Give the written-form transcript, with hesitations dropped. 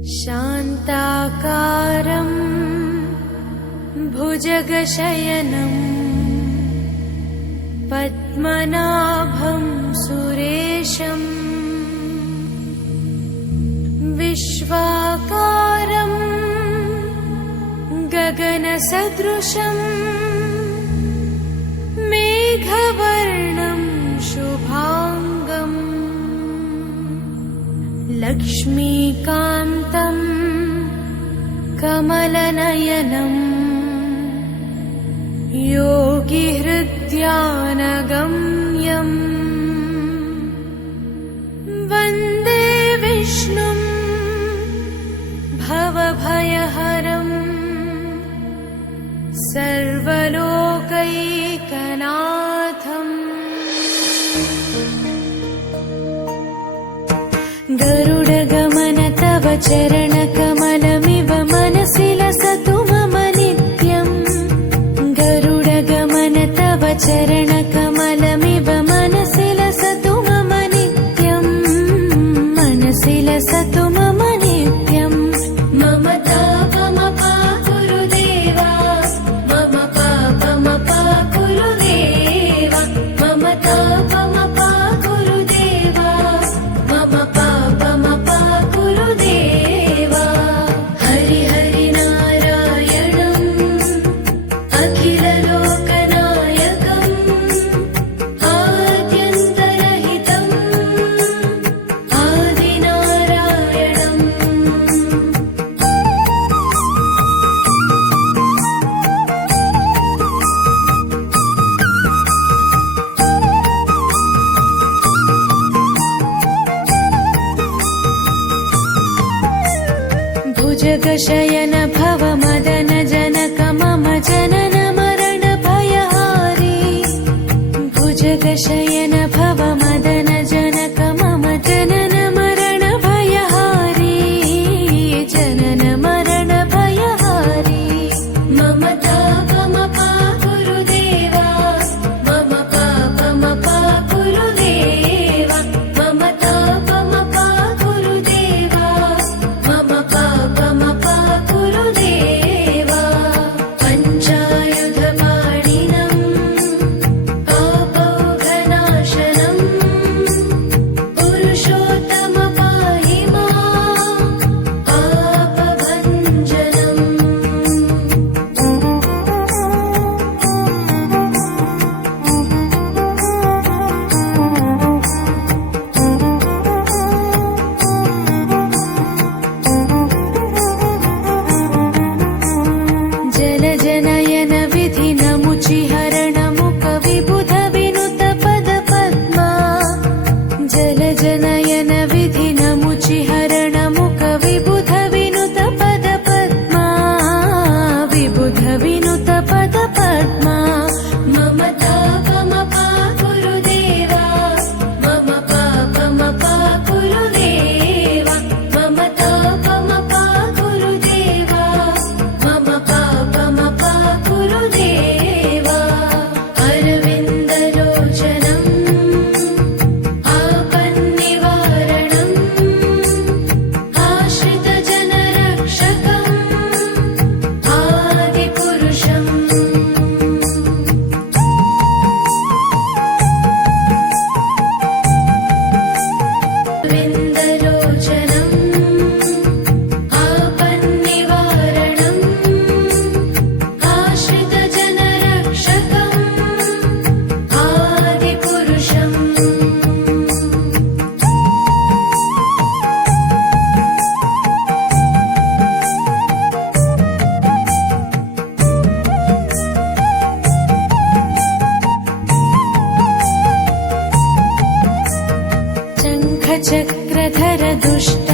शान्ताकारं भुजगशयनं पद्मनाभं सुरेशम् विश्वाकारं गगनसदृशम् मेघवर्णं शुभांगम् लक्ष्मीकान्तं कमलनयनं योगिहृद्यानगम्यम् वन्दे विष्णुं भवभयहरम् सर्वलोकैकनाथम्। गरुडगमन तव चरणकमलमिव मनसि लसतु मम नित्यम्। गरुडगमन तव चरणकमलमिव मनसि लसतु मम नित्यम्। मनसि लसतु मम नित्यम्। मम तापमपा गुरुदेवा मम पापमपा गुरुदेवा मम तापमपा गुरुदेवा मम पापमपा गुरुदेवा। हरि हरि नारायणम् अखिललोकनायकम् आद्यन्तरहितम् आदिनारायणम्। भुजगशयन भव मदन जनक मम जनन मरण भयहारी। भुजगशयन भव मदन जनक मम जनन मरण भयहारी। जनन मरण भयहारी। मम तापमपा गुरुदेवा मम पापमपा गुरुदेवा मम तापमपा गुरुदेवा मम पापमपा गुरुदेवा। पञ्चायुधपाणिनम् पापौघनाशनम् पुरुषोत्तम पाहि माम् पापभञ्जनम्। जलजनयन विधिनमुचिहरणमुख विबुध विनुत पद पद्मा। जलजनयन विधिनमुचिहरणमुख विबुध विनुत पद पद्मा। विबुध विनुत पद पद्मा। मम तापमपा गुरुदेवा मम पापमपा गुरुदेवा मम तापमपा गुरुदेवा मम पापमपा गुरुदेवा। अरविन्दलोचनम् आपन्निवारणम् आश्रितजनरक्षकम् आदिपुरुषम्। अरविन्दलोचनम् आपन्निवारणम् आश्रितजनरक्षकम् आदिपुरुषम्। शङ्खचक्रधर दुष्ट